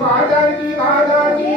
Maharaji Maharaji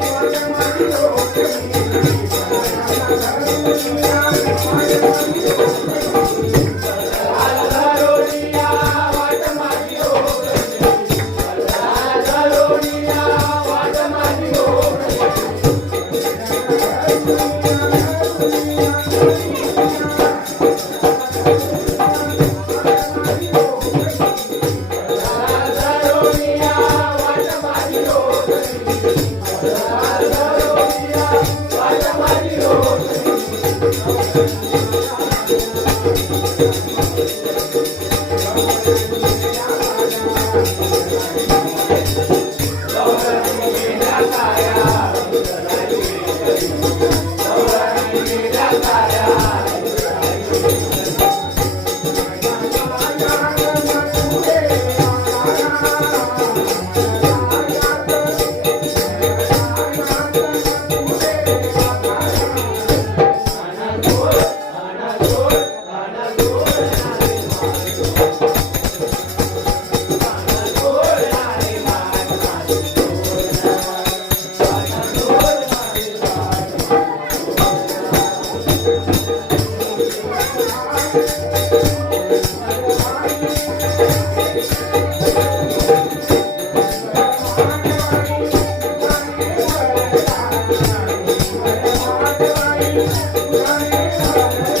Vai, vai, vai.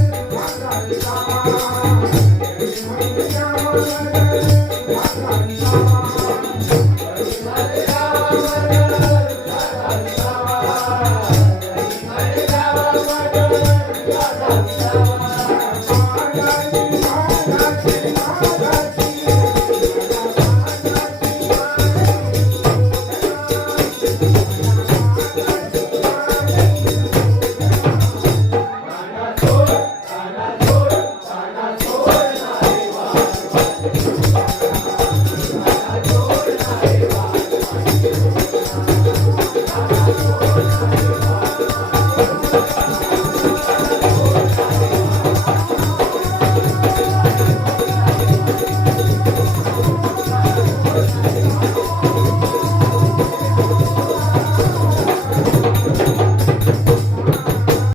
Música